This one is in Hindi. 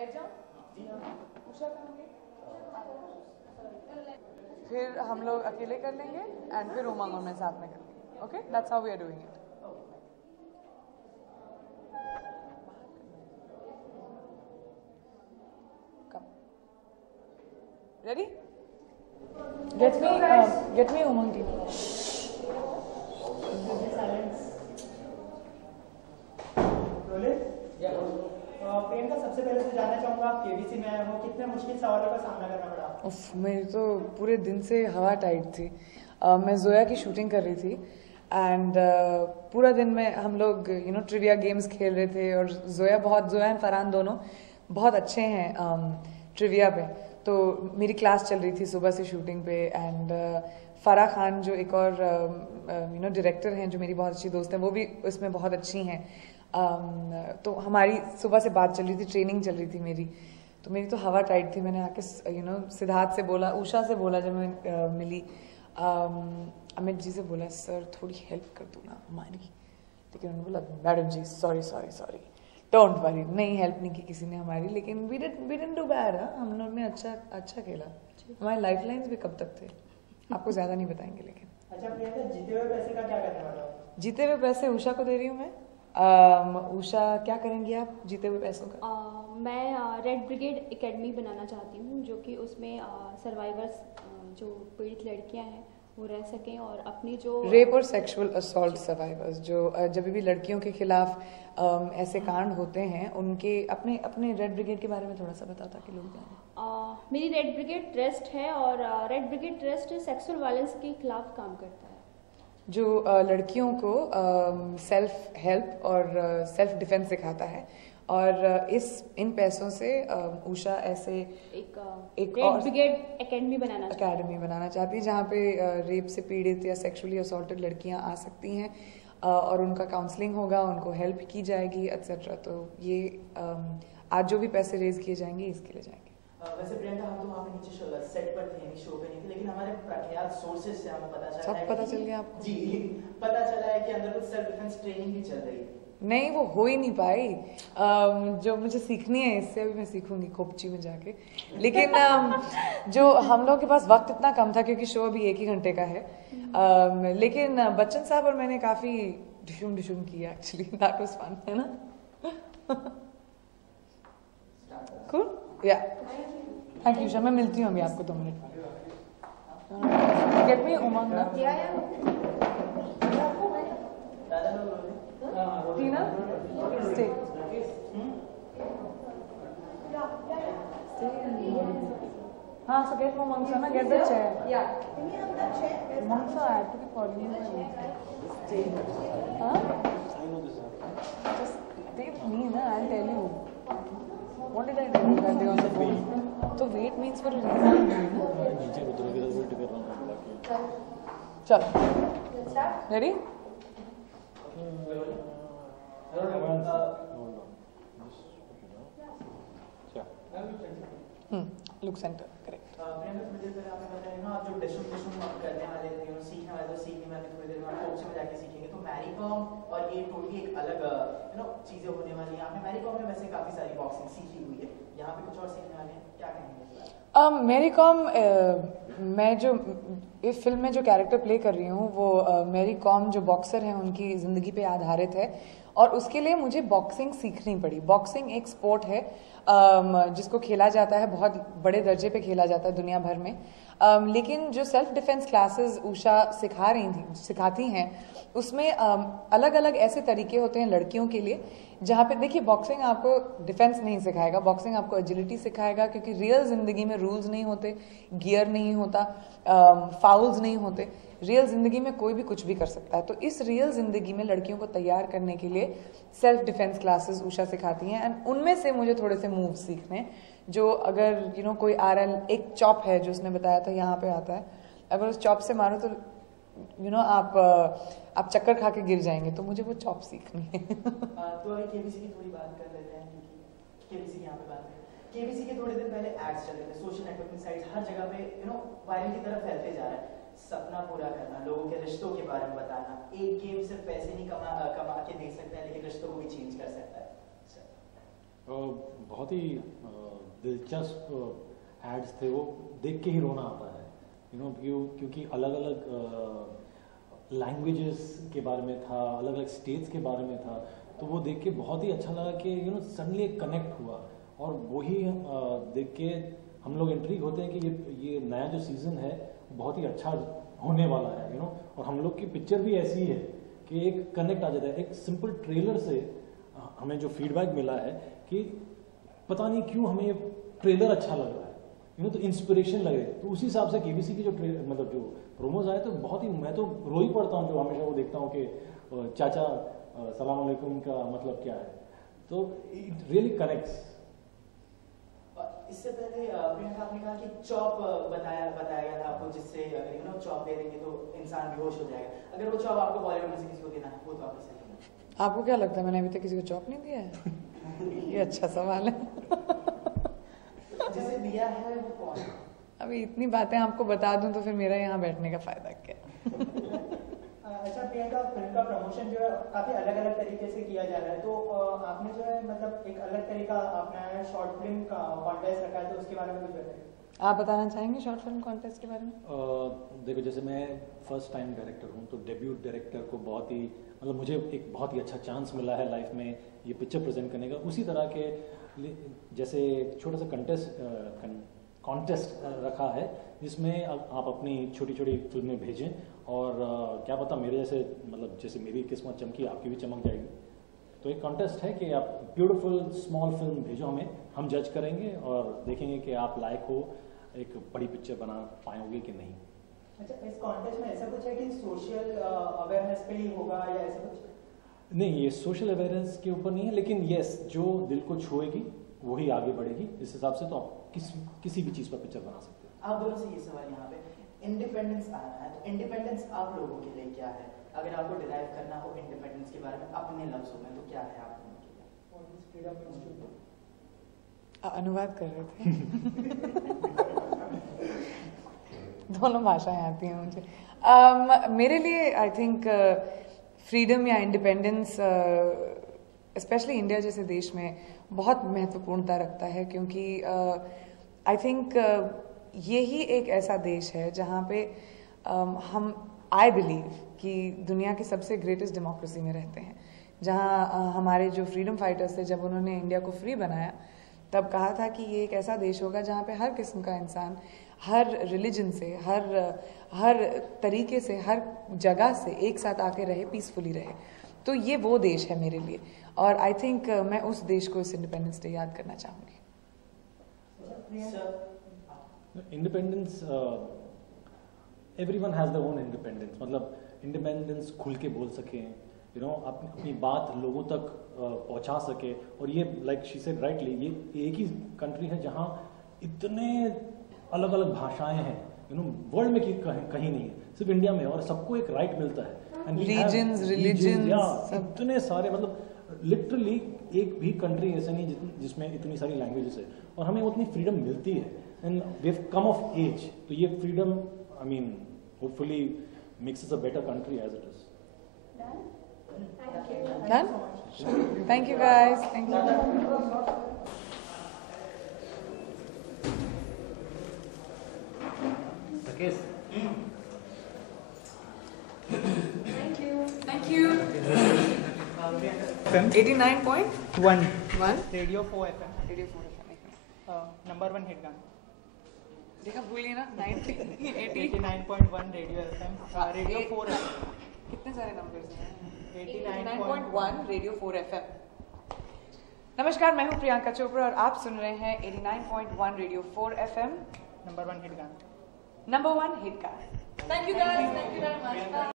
बैठ जाओ। उषा कहोगे, फिर हम लोग अकेले कर लेंगे एंड फिर उमंग और मैं साथ में कर लेंगे। Okay, that's how we are doing it. Ready? Get me Umang team. Priyanka, सबसे पहले तो जानना चाहूंगा आप केबीसी में आए हो, कितने मुश्किल सवालों का सामना करना पड़ा? उफ, मेरी तो पूरे दिन से हवा टाइट थी। मैं जोया की शूटिंग कर रही थी एंड पूरा दिन में हम लोग ट्रिविया गेम्स खेल रहे थे और जोया एंड फरहान दोनों बहुत अच्छे हैं ट्रिविया पे। तो मेरी क्लास चल रही थी सुबह से शूटिंग पे एंड फराह खान जो एक और डायरेक्टर हैं जो मेरी बहुत अच्छी दोस्त हैं, वो भी उसमें बहुत अच्छी हैं। तो हमारी सुबह से बात चल रही थी, ट्रेनिंग चल रही थी मेरी, तो मेरी तो हवा टाइट थी। मैंने आके सिद्धार्थ से बोला, उषा से बोला जब मैं मिली, अमित जी से बोला सर थोड़ी हेल्प कर दो ना हमारी, लेकिन उन्होंने बोला madam ji sorry don't worry, नहीं हेल्प नहीं की किसी ने हमारी, लेकिन वी डिडंट डू बैड। हम लोगों ने अच्छा खेला। हमारे लाइफ लाइन्स भी कब तक थे आपको ज्यादा नहीं बताएंगे। लेकिन अच्छा प्रियंका, जीते हुए पैसे का क्या करने वाले हो? जीते हुए पैसे उषा को दे रही हूँ मैं। उषा क्या करेंगी आप जीते हुए पैसों का? मैं रेड ब्रिगेड एकेडमी बनाना चाहती हूँ, जो कि उसमें सर्वाइवर्स जो पीड़ित लड़कियाँ हैं वो रह सकें और अपनी जो रेप और सेक्सुअल असॉल्ट सर्वाइवर्स जो जब भी लड़कियों के खिलाफ ऐसे कांड होते हैं, उनके अपने रेड ब्रिगेड के बारे में थोड़ा सा बता ताकि लोग जानें। मेरी रेड ब्रिगेड ट्रस्ट है और red brigade trust sexual violence के खिलाफ काम करता है, जो लड़कियों को सेल्फ हेल्प और सेल्फ डिफेंस सिखाता है। और इन पैसों से उषा ऐसे एक रेड ब्रिगेड एकेडमी बनाना चाहती है जहाँ पे रेप से पीड़ित या सेक्सुअली असॉल्टेड लड़कियाँ आ सकती हैं और उनका काउंसलिंग होगा, उनको हेल्प की जाएगी एट्सेट्रा। तो ये आज जो भी पैसे रेज किए जाएंगे इसके लिए जाएंगे। वैसे प्रियंका, हम तो वहाँ पे नीचे सेट पर थे, शो पे नहीं थे, लेकिन हमारे प्रख्यात सोर्सेज से हमें पता चला है, पता चल गया आपको? जी, पता चला है कि अंदर कुछ सेल्फ डिफेंस ट्रेनिंग भी चल रही है। नहीं, वो हो ही नहीं पाई। जो मुझे सीखनी है इससे अभी मैं सीखूंगी खोपची में जाके, लेकिन जो हम लोग के पास वक्त इतना कम था क्योंकि शो अभी 1 ही घंटे का है। लेकिन बच्चन साहब और मैंने काफी डिशुम किया एक्चुअली, दैट वाज फन, है ना? कूल, या थैंक यू उषा, मैं मिलती हूँ अभी आपको 2 मिनट में। गेट मी उमंग ना टीना, स्टे हाँ, so get more monks, na, get the chair. Yeah. Can you have that chair? Monks are actually calling you. Stay. Huh? I know this. Just stay with me, na, I'll tell you. What did I tell you that day on the phone? So wait means for a reason. नीचे उतर के वेट कर रहा हूँ बाकी। चल। Ready? Look center, correct. Priyanka, थोड़ी देर पहले आपने बताया ना, आप जो डिशुम करने वाले थे, सीखने वाले तो सीखने वाले, थोड़ी देर में आप कोच में जाके सीखेंगे, तो मैरी कॉम और ये टोटली एक अलग चीजें होने वाली हैं। आपने मैरी कॉम में वैसे काफी सारी बॉक्सिंग सीखी हुई है, यहाँ पे कुछ और सीखने वाले हैं, क्या कहेंगे? मैरी कॉम, मैं जो इस फिल्म में जो कैरेक्टर प्ले कर रही हूँ वो मैरी कॉम जो बॉक्सर हैं उनकी जिंदगी पे आधारित है और उसके लिए मुझे बॉक्सिंग सीखनी पड़ी। बॉक्सिंग एक स्पोर्ट है जिसको खेला जाता है, बहुत बड़े दर्जे पे खेला जाता है दुनिया भर में। लेकिन जो सेल्फ डिफेंस क्लासेस उषा सिखाती हैं उसमें अलग अलग ऐसे तरीके होते हैं लड़कियों के लिए, जहाँ पे देखिए बॉक्सिंग आपको डिफेंस नहीं सिखाएगा, बॉक्सिंग आपको एजिलिटी सिखाएगा, क्योंकि रियल जिंदगी में रूल्स नहीं होते, गियर नहीं होता, फाउल्स नहीं होते। रियल जिंदगी में कोई भी कुछ भी कर सकता है। तो इस रियल जिंदगी में लड़कियों को तैयार करने के लिए सेल्फ डिफेंस क्लासेस उषा सिखाती हैं एंड उनमें से मुझे थोड़े से मूव सीखने, जो अगर कोई आ रहा है, एक चॉप है जो उसने बताया था यहाँ पे आता है, अगर उस चॉप से मारो तो आप चक्कर खा के गिर जाएंगे, तो मुझे वो चॉप सीखनी है। तो अभी केबीसी की थोड़ी बात कर लेते हैं, क्योंकि केबीसी की यहाँ पे बात है। केबीसी के थोड़े दिन पहले एड्स चल रहे थे, सोशल नेटवर्किंग साइट्स हर जगह पे वायरल की तरफ फैलते जा रहा है। सपना पूरा करना, लोगों के रिश्तों के बारे में बताना, एक गेम सिर्फ पैसे नहीं कमा के दे सकता है, लेकिन रिश्तों को भी चेंज कर सकता है। बहुत ही दिलचस्प एड्स थे, वो देख के ही रोना आता है, क्योंकि अलग अलग लैंग्वेजेस के बारे में था, अलग अलग स्टेट्स के बारे में था, तो वो देख के बहुत ही अच्छा लगा कि सडनली एक कनेक्ट हुआ। और वही देख के हम लोग इंट्रीग होते हैं कि ये नया जो सीज़न है बहुत ही अच्छा होने वाला है, और हम लोग की पिक्चर भी ऐसी है कि एक कनेक्ट आ जाता है। एक सिंपल ट्रेलर से हमें जो फीडबैक मिला है कि पता नहीं क्यों हमें ये ट्रेलर अच्छा लग रहा है, तो इंस्पिरेशन लगे। तो उसी हिसाब से केबीसी की जो मतलब जो प्रोमोज आए तो बहुत ही, मैं तो रो ही पड़ता हूँ जो हमेशा वो देखता हूँ कि चाचा सलाम अलैकुम का मतलब क्या है, तो इट रियली कनेक्ट्स। इससे पहले प्रियंका आपने कहा कि चॉप बताया गया था आपको, जिससे अगर चॉप दे देंगे तो इंसान बेहोश हो जाएगा। अगर वो चॉप आपको बॉलीवुड में से किसी को देना है, वो तो आप कैसे देंगे? आपको क्या लगता है मैंने अभी तक किसी को चॉप नहीं दिया है? ये अच्छा सवाल है। जिसे दिया है वो कौन? अभी इतनी बातें आपको बता दूं तो फिर मेरा यहाँ बैठने का फायदा क्या? अच्छा प्रियंका, फिल्म का प्रमोशन जो है काफी अलग अलग तरीके से किया जा रहा है, तो आपने जो है मतलब एक अलग तरीका अपनाया है, शॉर्ट फिल्म का कॉन्टेस्ट रखा है, तो उसके बारे में कुछ बताइए। आप बताना चाहेंगे शॉर्ट फिल्म कॉन्टेस्ट के बारे में? देखो, जैसे मैं फर्स्ट टाइम डायरेक्टर हूँ, तो डेब्यूट डायरेक्टर को बहुत ही मतलब मुझे एक बहुत ही अच्छा चांस मिला है लाइफ में ये पिक्चर प्रेजेंट करने का। उसी तरह के जैसे छोटा सा कॉन्टेस्ट रखा है जिसमें आप अपनी छोटी छोटी फिल्में भेजें, और क्या पता मेरे जैसे मतलब जैसे मेरी किस्मत चमकी आपकी भी चमक जाएगी। तो एक कॉन्टेस्ट है कि आप ब्यूटीफुल स्मॉल फिल्म भेजो हमें, हम जज करेंगे और देखेंगे कि आप लायक हो एक बड़ी पिक्चर बना पाओगे कि नहीं। अच्छा, इस कॉन्टेस्ट में ऐसा कुछ है कि सोशल अवेयरनेस पे ही होगा या ऐसा कुछ? नहीं, ये सोशल अवेयरनेस के ऊपर नहीं है, लेकिन यस, जो दिल को छुएगी वही आगे बढ़ेगी। इस हिसाब से तो आप किसी भी चीज़ पर पिक्चर बना सकते हैं। आप दोनों से ये सवाल यहाँ पे, इंडिपेंडेंस आना है तो इंडिपेंडेंस आप लोगों के लिए क्या है? अगर आपको डिराइव करना हो इंडिपेंडेंस के बारे में अपने लफ्जों में, तो क्या है आप लोगों के लिए? अनुवाद कर रहे थे। दोनों भाषाएं आती हैं मुझे। मेरे लिए आई थिंक फ्रीडम या इंडिपेंडेंस स्पेशली इंडिया जैसे देश में बहुत महत्वपूर्णता रखता है, क्योंकि आई थिंक यही एक ऐसा देश है जहाँ पे हम आई बिलीव कि दुनिया की सबसे ग्रेटेस्ट डेमोक्रेसी में रहते हैं, जहाँ हमारे जो फ्रीडम फाइटर्स थे जब उन्होंने इंडिया को फ्री बनाया तब कहा था कि ये एक ऐसा देश होगा जहाँ पे हर किस्म का इंसान हर रिलीजन से हर तरीके से हर जगह से एक साथ आके रहे, पीसफुली रहे। तो ये वो देश है मेरे लिए, और आई थिंक मैं उस देश को इस इंडिपेंडेंस डे याद करना चाहूँगी। Independence, everyone has their own independence, मतलब इंडिपेंडेंस खुल के बोल सकें, अपनी बात लोगों तक पहुंचा सके। और ये लाइक शी सेड राइटली, ये एक ही कंट्री है जहां इतने अलग अलग भाषाएं हैं, वर्ल्ड में कहीं नहीं है, सिर्फ इंडिया में, और सबको एक राइट मिलता है। रीजन्स, रिलीजन्स, इतने सारे, मतलब लिटरली एक भी कंट्री ऐसा नहीं जिसमें इतनी सारी लैंग्वेजेस है, और हमें उतनी फ्रीडम मिलती है, and we have come of age. तो ये freedom I mean hopefully makes us a better country as it is. Done? Thank you guys. Thank you. Thank you. 89.1 radio 4 FM, radio 4 FM। Number 1 hit गाना। देखा भूल गई ना? 89.1 रेडियो FM, रेडियो 4 FM। कितने सारे नंबर्स हैं? 89.1 रेडियो 4 FM। नमस्कार, मैं हूं प्रियंका चोपड़ा और आप सुन रहे हैं 89.1 रेडियो 4 FM, नंबर 1 हिट गाना। नंबर 1 हिट गाना। Thank you guys, thank you very much.